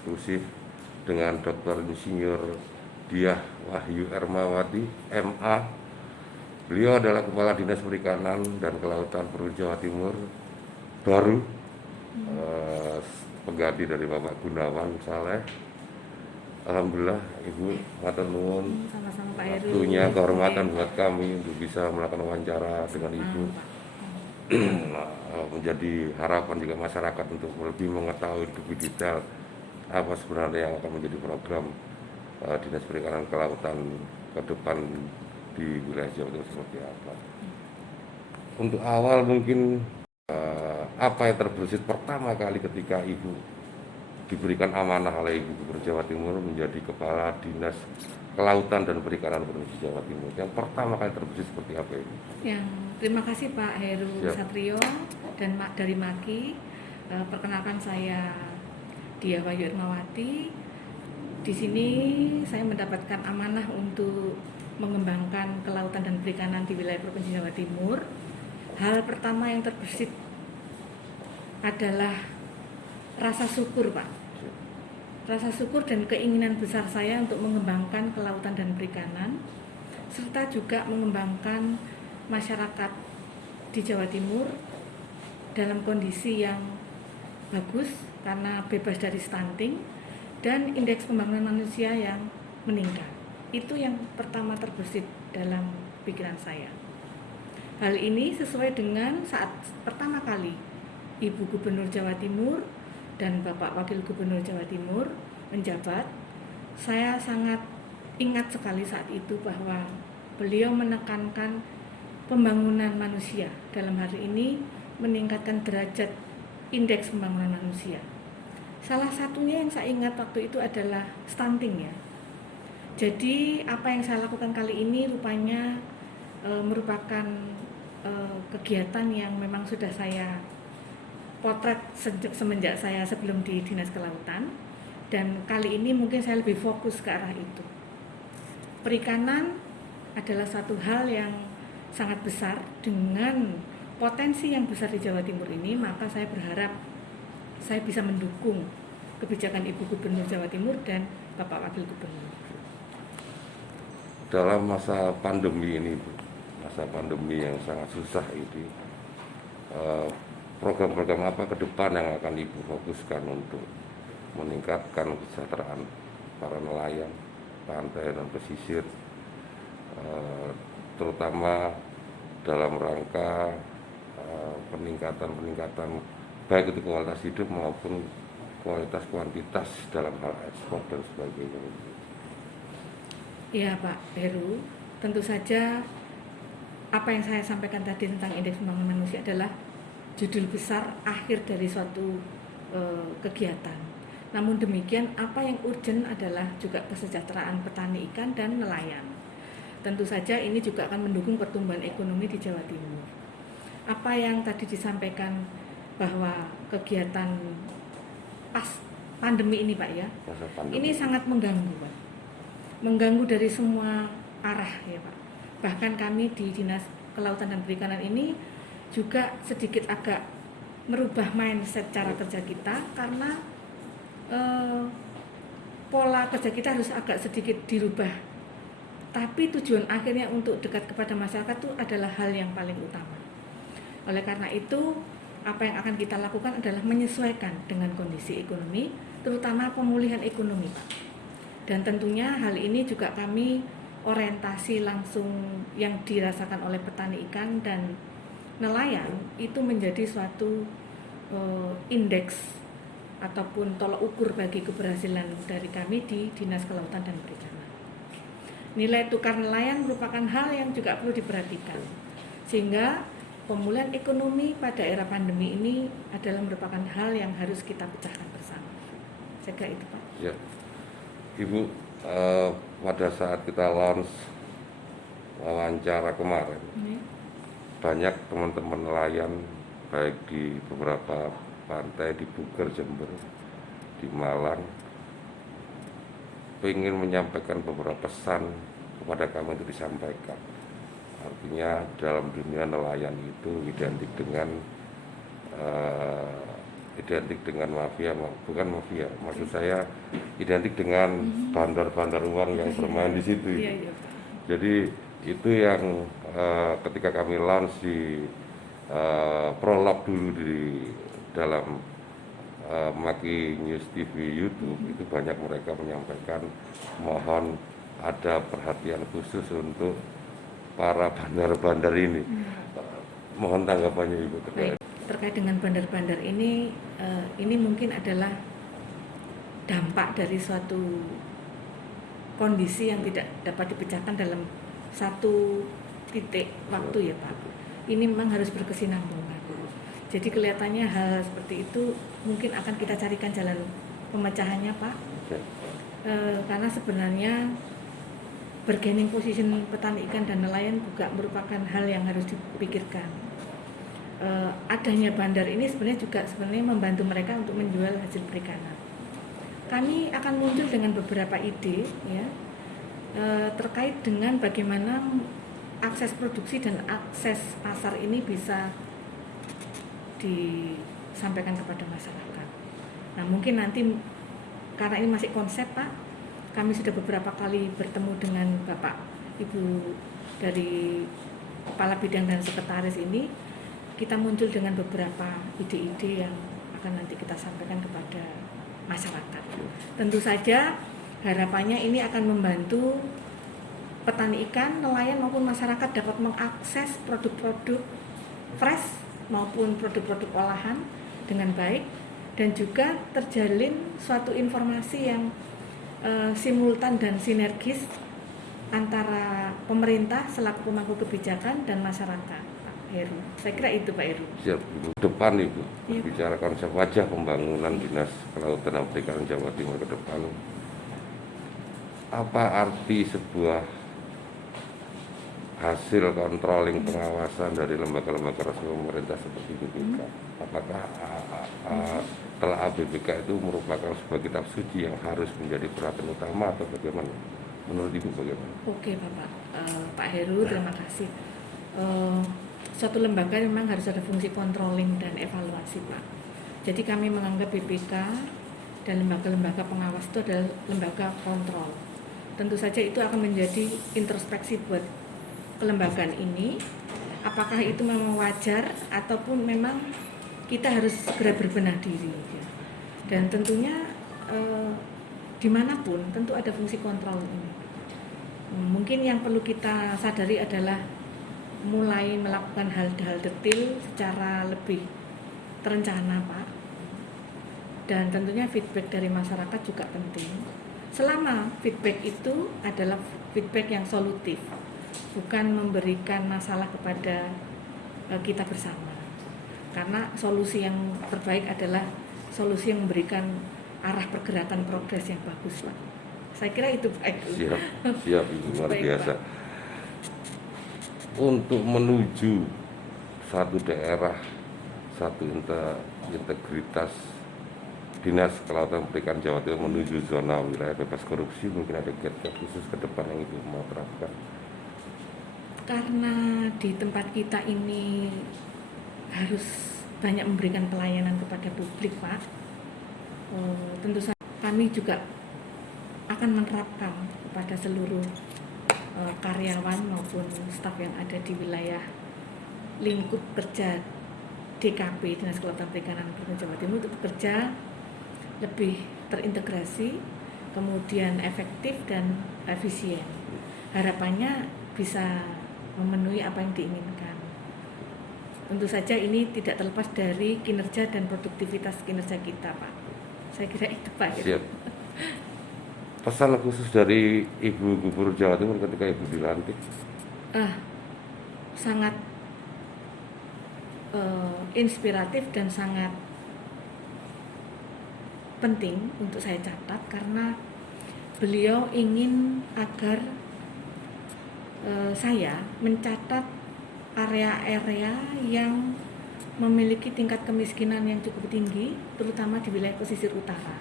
eksklusif dengan Dr. Insinyur Diah Wahyu Ermawati, MA. Beliau adalah Kepala Dinas Perikanan dan Kelautan Provinsi Jawa Timur baru, pengganti dari Bapak Gunawan Saleh. Alhamdulillah Ibu, matur nuwun Sama-sama Pak Heru. waktunya, kehormatan buat kami untuk bisa melakukan wawancara dengan Ibu. Menjadi harapan juga masyarakat untuk lebih mengetahui lebih detail apa sebenarnya yang akan menjadi program Dinas Perikanan Kelautan ke depan di wilayah Jawa Timur seperti apa. Untuk awal mungkin apa yang terbersit pertama kali ketika Ibu diberikan amanah oleh Ibu Gubernur Jawa Timur menjadi Kepala Dinas Kelautan dan Perikanan Provinsi Jawa Timur. Yang pertama kali terbersit seperti apa Ibu? Terima kasih Pak Heru Siap. Satrio dan dari Maki. Perkenalkan saya Diah Wahyu Ermawati. Di sini saya mendapatkan amanah untuk mengembangkan kelautan dan perikanan di wilayah Provinsi Jawa Timur. Hal pertama yang terbersit adalah rasa syukur, Pak. Rasa syukur dan keinginan besar saya untuk mengembangkan kelautan dan perikanan, serta juga mengembangkan masyarakat di Jawa Timur dalam kondisi yang bagus karena bebas dari stunting dan indeks pembangunan manusia yang meningkat. Itu yang pertama terbersit dalam pikiran saya. Hal ini sesuai dengan saat pertama kali Ibu Gubernur Jawa Timur dan Bapak Wakil Gubernur Jawa Timur menjabat. Saya sangat ingat sekali saat itu bahwa beliau menekankan pembangunan manusia, dalam hal ini meningkatkan derajat indeks pembangunan manusia. Salah satunya yang saya ingat waktu itu adalah stunting ya. Jadi apa yang saya lakukan kali ini rupanya merupakan kegiatan yang memang sudah saya potret semenjak saya sebelum di Dinas Kelautan, dan kali ini mungkin saya lebih fokus ke arah itu. Perikanan adalah satu hal yang sangat besar dengan potensi yang besar di Jawa Timur ini, maka saya berharap saya bisa mendukung kebijakan Ibu Gubernur Jawa Timur dan Bapak Wakil Gubernur. Dalam masa pandemi ini, Bu, masa pandemi yang sangat susah ini, program-program apa ke depan yang akan Ibu fokuskan untuk meningkatkan kesejahteraan para nelayan pantai dan pesisir, terutama dalam rangka peningkatan baik itu kualitas hidup maupun kualitas kuantitas dalam hal ekspor dan sebagainya. Iya Pak Heru, tentu saja apa yang saya sampaikan tadi tentang indeks pembangunan manusia adalah judul besar akhir dari suatu kegiatan. Namun demikian, apa yang urgent adalah juga kesejahteraan petani ikan dan nelayan. Tentu saja ini juga akan mendukung pertumbuhan ekonomi di Jawa Timur. Apa yang tadi disampaikan bahwa kegiatan pas pandemi ini Pak ya, ini sangat mengganggu Pak. Mengganggu dari semua arah ya Pak. Bahkan kami di Dinas Kelautan dan Perikanan ini juga sedikit agak merubah mindset cara kerja kita karena pola kerja kita harus agak sedikit dirubah. Tapi tujuan akhirnya untuk dekat kepada masyarakat itu adalah hal yang paling utama. Oleh karena itu, apa yang akan kita lakukan adalah menyesuaikan dengan kondisi ekonomi, terutama pemulihan ekonomi Pak. Dan tentunya hal ini juga kami orientasi langsung yang dirasakan oleh petani ikan dan nelayan itu menjadi suatu indeks ataupun tolak ukur bagi keberhasilan dari kami di Dinas Kelautan dan Perikanan. Nilai tukar nelayan merupakan hal yang juga perlu diperhatikan, sehingga pemulihan ekonomi pada era pandemi ini adalah merupakan hal yang harus kita pecahkan bersama. Saya kira itu Pak. Ya, Ibu, pada saat kita launch wawancara kemarin, banyak teman-teman nelayan baik di beberapa pantai di Buger, Jember, di Malang, ingin menyampaikan beberapa pesan kepada kami untuk disampaikan. Artinya dalam dunia nelayan itu identik dengan identik dengan mafia, bukan mafia, maksud saya identik dengan bandar-bandar uang yang bermain di situ. Iya, iya, Pak. Jadi itu yang ketika kami launch di prolog dulu di dalam Maki News TV YouTube, itu banyak mereka menyampaikan mohon ada perhatian khusus untuk para bandar-bandar ini. Mohon tanggapannya Ibu terkait. Baik, terkait dengan bandar-bandar ini mungkin adalah dampak dari suatu kondisi yang tidak dapat dipecahkan dalam satu titik waktu ya Pak. Ini memang harus berkesinambungan. Jadi kelihatannya hal seperti itu mungkin akan kita carikan jalan pemecahannya Pak. Karena sebenarnya bargaining position petani ikan dan nelayan juga merupakan hal yang harus dipikirkan. Adanya bandar ini sebenarnya membantu mereka untuk menjual hasil perikanan. Kami akan muncul dengan beberapa ide ya terkait dengan bagaimana akses produksi dan akses pasar ini bisa disampaikan kepada masyarakat. Nah mungkin nanti karena ini masih konsep Pak, kami sudah beberapa kali bertemu dengan Bapak Ibu dari Kepala Bidang dan Sekretaris ini, kita muncul dengan beberapa ide-ide yang akan nanti kita sampaikan kepada masyarakat. Tentu saja harapannya ini akan membantu petani ikan, nelayan maupun masyarakat dapat mengakses produk-produk fresh maupun produk-produk olahan dengan baik, dan juga terjalin suatu informasi yang simultan dan sinergis antara pemerintah selaku pemangku kebijakan dan masyarakat. Pak Heru, saya kira itu Pak Heru. Siap Ibu. Depan Ibu, bicara konsep wajah pembangunan Dinas Kelautan dan Perikanan Jawa Timur ke depan. Apa arti sebuah hasil controlling pengawasan dari lembaga-lembaga resmi pemerintah seperti BPK? Apakah telah BPK itu merupakan sebuah kitab suci yang harus menjadi perhatian utama atau bagaimana? Menurut Ibu bagaimana? Oke Bapak, Pak Heru terima kasih. Suatu lembaga memang harus ada fungsi controlling dan evaluasi Pak. Jadi kami menganggap BPK dan lembaga-lembaga pengawas itu adalah lembaga kontrol. Tentu saja itu akan menjadi introspeksi buat kelembagaan ini, apakah itu memang wajar ataupun memang kita harus segera berbenah diri ya. Dan tentunya dimanapun tentu ada fungsi kontrol ini. Mungkin yang perlu kita sadari adalah mulai melakukan hal-hal detail secara lebih terencana Pak, dan tentunya feedback dari masyarakat juga penting selama feedback itu adalah feedback yang solutif, bukan memberikan masalah kepada kita bersama. Karena solusi yang terbaik adalah solusi yang memberikan arah pergerakan progres yang bagus, Pak. Saya kira itu Pak. Siap Ibu, luar biasa. Pak. Untuk menuju satu daerah, satu integritas Dinas Kelautan Perikanan Jawa Timur menuju zona wilayah bebas korupsi, mungkin ada kiat-kiat khusus ke depan yang Ibu mau terapkan? Karena di tempat kita ini harus banyak memberikan pelayanan kepada publik Pak, tentu saja kami juga akan menerapkan kepada seluruh karyawan maupun staf yang ada di wilayah lingkup kerja DKP Dinas Kelautan Perikanan Jawa Timur untuk bekerja lebih terintegrasi, kemudian efektif dan efisien. Harapannya bisa memenuhi apa yang diinginkan. Tentu saja ini tidak terlepas dari kinerja dan produktivitas kinerja kita, Pak. Saya kira itu, Pak. Siap. Pesan khusus dari Ibu Gubernur Jawa Timur ketika Ibu dilantik? Sangat inspiratif dan sangat penting untuk saya catat, karena beliau ingin agar saya mencatat area-area yang memiliki tingkat kemiskinan yang cukup tinggi, terutama di wilayah pesisir utara.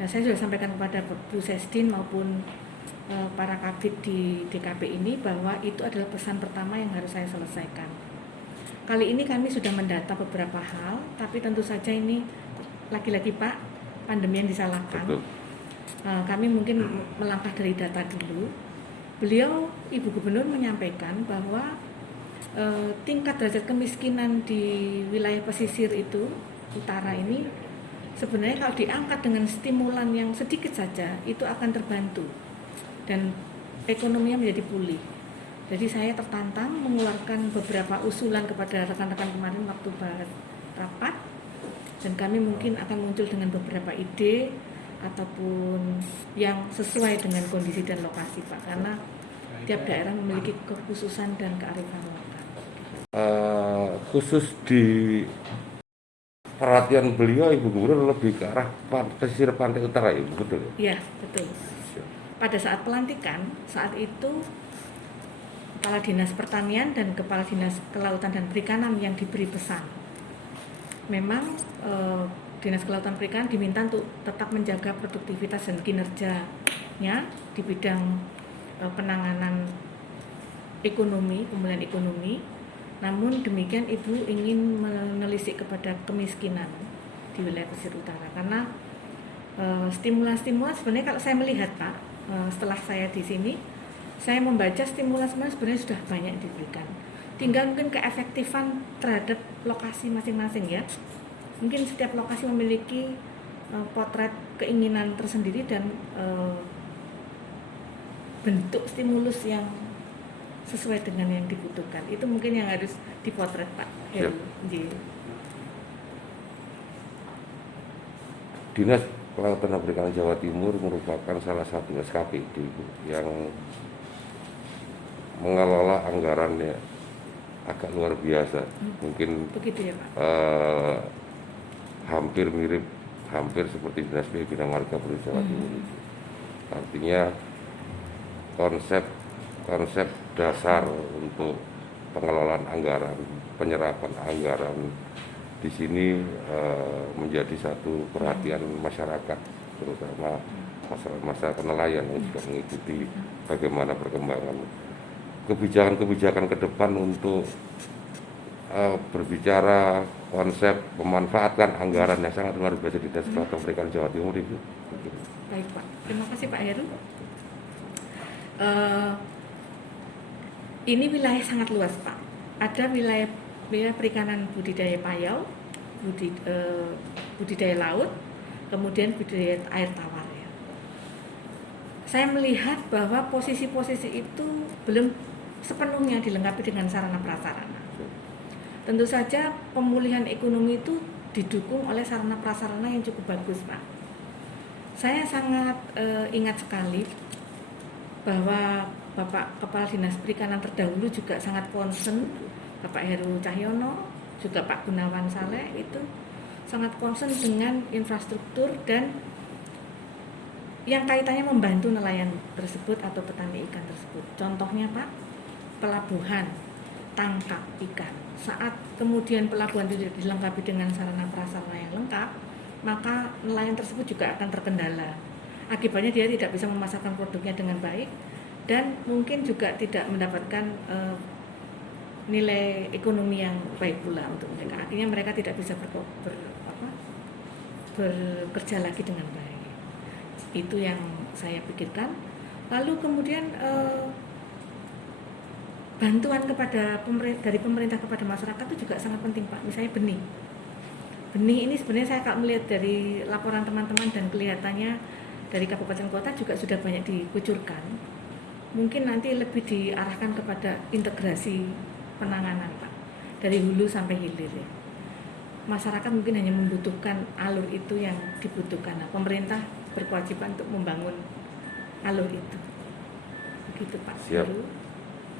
Dan saya sudah sampaikan kepada Bu Sesdin maupun para kabid di DKP ini bahwa itu adalah pesan pertama yang harus saya selesaikan. Kali ini kami sudah mendata beberapa hal, tapi tentu saja ini lagi-lagi Pak, pandemi yang disalahkan. Betul. Kami mungkin melangkah dari data dulu. Beliau, Ibu Gubernur menyampaikan bahwa tingkat derajat kemiskinan di wilayah pesisir itu, utara ini, sebenarnya kalau diangkat dengan stimulan yang sedikit saja, itu akan terbantu dan ekonominya menjadi pulih. Jadi saya tertantang mengeluarkan beberapa usulan kepada rekan-rekan kemarin waktu bahas rapat, dan kami mungkin akan muncul dengan beberapa ide ataupun yang sesuai dengan kondisi dan lokasi Pak, karena tiap daerah memiliki kekhususan dan kearifan lokal. Khusus di perhatian beliau, Ibu Gubernur lebih ke arah pesisir pantai utara, Ibu, betul ya? Iya, betul. Pada saat pelantikan, saat itu Kepala Dinas Pertanian dan Kepala Dinas Kelautan dan Perikanan yang diberi pesan. Memang Dinas Kelautan Perikanan diminta untuk tetap menjaga produktivitas dan kinerjanya di bidang penanganan ekonomi, pemulihan ekonomi. Namun demikian Ibu ingin menelisik kepada kemiskinan di wilayah pesisir utara, karena stimulan-stimulan sebenarnya kalau saya melihat Pak, setelah saya di sini, saya membaca stimulan sebenarnya sudah banyak diberikan. Tinggal mungkin keefektifan terhadap lokasi masing-masing ya. Mungkin setiap lokasi memiliki potret keinginan tersendiri dan bentuk stimulus yang sesuai dengan yang dibutuhkan. Itu mungkin yang harus dipotret Pak Heru. Dinas Kelautan dan Perikanan Jawa Timur merupakan salah satu SKPD yang mengelola anggarannya agak luar biasa. Mungkin begitu ya Pak. hampir seperti Dinas Bina Marga Jawa Timur itu. Artinya konsep dasar untuk pengelolaan anggaran, penyerapan anggaran di sini menjadi satu perhatian masyarakat, terutama masyarakat nelayan yang juga mengikuti bagaimana perkembangan kebijakan ke depan untuk berbicara konsep memanfaatkan anggaran yang sangat luar biasa di Dinas Kelautan Perikanan Jawa Timur itu. Baik Pak, terima kasih Pak Heru. Ini wilayah sangat luas Pak. Ada wilayah perikanan budidaya payau, budidaya laut, kemudian budidaya air tawar ya. Saya melihat bahwa posisi-posisi itu belum sepenuhnya dilengkapi dengan sarana prasarana. Tentu saja pemulihan ekonomi itu didukung oleh sarana prasarana yang cukup bagus Pak. Saya sangat ingat sekali bahwa Bapak Kepala Dinas Perikanan terdahulu juga sangat concern, Bapak Heru Cahyono, juga Pak Gunawan Saleh itu sangat concern dengan infrastruktur dan yang kaitannya membantu nelayan tersebut atau petani ikan tersebut. Contohnya Pak, pelabuhan, tangkap ikan. Saat kemudian pelabuhan itu dilengkapi dengan sarana prasarana yang lengkap, maka nelayan tersebut juga akan terkendala. Akibatnya dia tidak bisa memasarkan produknya dengan baik dan mungkin juga tidak mendapatkan nilai ekonomi yang baik pula untuk mereka. Akhirnya mereka tidak bisa bekerja lagi dengan baik. Itu yang saya pikirkan. Lalu kemudian bantuan dari pemerintah kepada masyarakat itu juga sangat penting Pak. Misalnya benih ini sebenarnya saya kalau melihat dari laporan teman-teman dan kelihatannya dari kabupaten kota juga sudah banyak dikucurkan. Mungkin nanti lebih diarahkan kepada integrasi penanganan Pak, dari hulu sampai hilir ya. Masyarakat mungkin hanya membutuhkan alur itu yang dibutuhkan. Nah, pemerintah berkewajiban untuk membangun alur itu. Begitu Pak. Siap.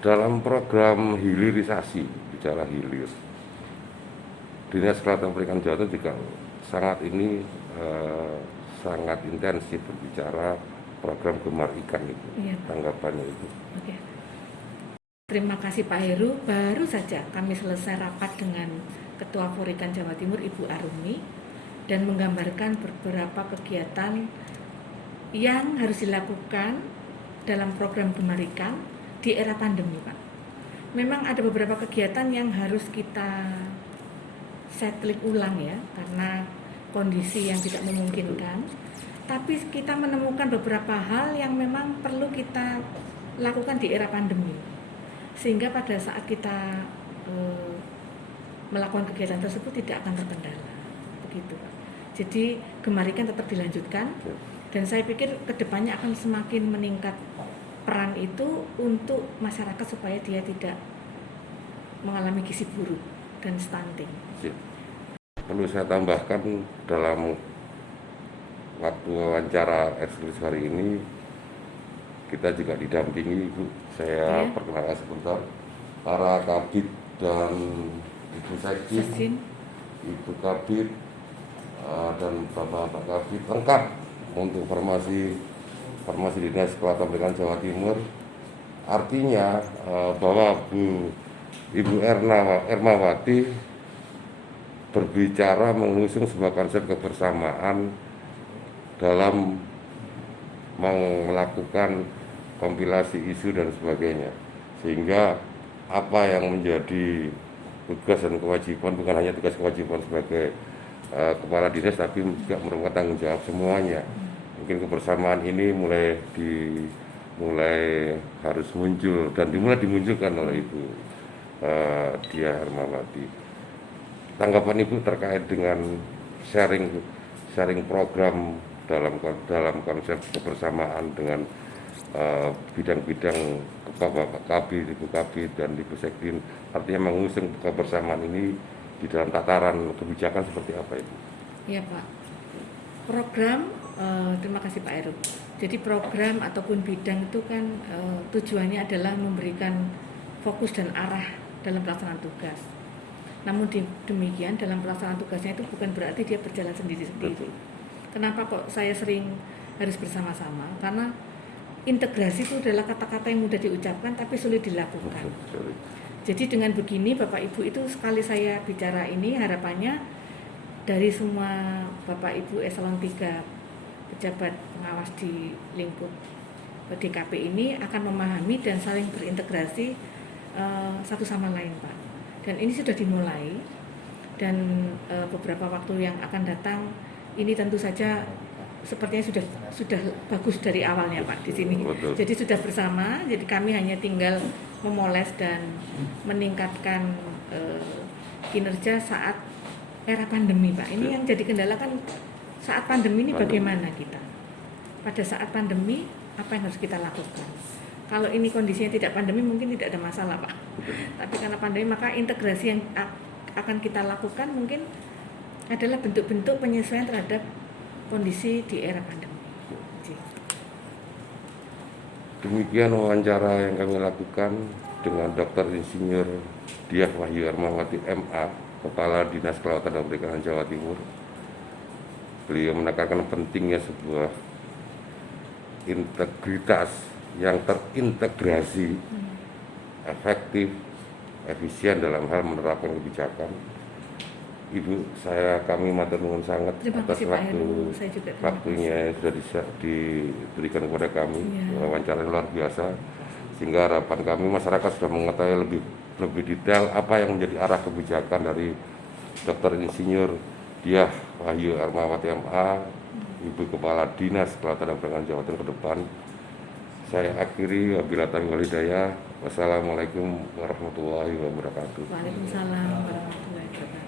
Dalam program hilirisasi, bicara hilir, Dinas Kelautan Perikanan Jawa Timur juga sangat intensif berbicara program Gemar Ikan itu. Iya, tanggapannya itu. Oke. Terima kasih Pak Heru. Baru saja kami selesai rapat dengan Ketua Forikan Jawa Timur Ibu Arumi dan menggambarkan beberapa kegiatan yang harus dilakukan dalam program Gemar Ikan di era pandemi Pak. memang ada beberapa kegiatan yang harus kita setelik ulang ya, karena kondisi yang tidak memungkinkan. Tapi kita menemukan beberapa hal yang memang perlu kita lakukan di era pandemi, sehingga pada saat kita melakukan kegiatan tersebut tidak akan terkendala, begitu. Jadi Gemarikan tetap dilanjutkan, dan saya pikir kedepannya akan semakin meningkat peran itu untuk masyarakat supaya dia tidak mengalami gizi buruk dan stunting. Perlu saya tambahkan, dalam waktu wawancara eksklusif hari ini kita juga didampingi, Ibu. Saya perkenalkan sebentar para kabid dan Ibu Sekjen, Ibu Kabid dan Bapak Kabid lengkap untuk formasi Dinas Kelautan Perikanan Jawa Timur. Artinya bahwa Ibu Ermawati berbicara mengusung sebuah konsep kebersamaan dalam melakukan kompilasi isu dan sebagainya, sehingga apa yang menjadi tugas dan kewajiban, bukan hanya tugas kewajiban sebagai kepala dinas, tapi juga merupakan tanggung jawab semuanya. Mungkin kebersamaan ini mulai harus muncul dan dimunculkan oleh Ibu Diah Ermawati. Tanggapan Ibu terkait dengan sharing program dalam konsep kebersamaan dengan bidang-bidang Bapak Kabid, Ibu Kabid dan Ibu Sekjen, artinya mengusung kebersamaan ini di dalam tataran kebijakan seperti apa Ibu? Iya Pak, program, terima kasih Pak Heru. Jadi program ataupun bidang itu kan tujuannya adalah memberikan fokus dan arah dalam pelaksanaan tugas. Namun demikian dalam pelaksanaan tugasnya itu bukan berarti dia berjalan sendiri-sendiri. Kenapa kok saya sering harus bersama-sama? Karena integrasi itu adalah kata-kata yang mudah diucapkan tapi sulit dilakukan. Jadi dengan begini Bapak Ibu, itu sekali saya bicara ini harapannya dari semua Bapak Ibu eselon 3 pejabat pengawas di lingkup DKP ini akan memahami dan saling berintegrasi satu sama lain Pak. Dan ini sudah dimulai, dan beberapa waktu yang akan datang ini tentu saja sepertinya sudah bagus dari awalnya Pak di sini. Betul. Jadi sudah bersama, jadi kami hanya tinggal memoles dan meningkatkan kinerja saat era pandemi Pak. Ini yang jadi kendala kan saat pandemi ini bagaimana kita? Pada saat pandemi apa yang harus kita lakukan? Kalau ini kondisinya tidak pandemi mungkin tidak ada masalah Pak. Tapi karena pandemi maka integrasi yang akan kita lakukan mungkin adalah bentuk-bentuk penyesuaian terhadap kondisi di era pandemi. Demikian wawancara yang kami lakukan dengan Dr. Insinyur Diah Wahyu Ermawati MA, Kepala Dinas Kelautan dan Perikanan Jawa Timur. Beliau menekankan pentingnya sebuah integritas yang terintegrasi, efektif, efisien dalam hal menerapkan kebijakan. Ibu, kami matur nuwun sangat atas waktunya yang sudah diberikan kepada kami. Wawancara luar biasa, sehingga harapan kami masyarakat sudah mengetahui lebih detail apa yang menjadi arah kebijakan dari Dr. Insinyur Diah Wahyu Ermawati MA, Ibu Kepala Dinas Kelautan dan Perikanan Jawa Timur ke depan. Saya akhiri, wabillahi taufiq wal hidayah. Wassalamualaikum warahmatullahi wabarakatuh. Waalaikumsalam warahmatullahi wabarakatuh.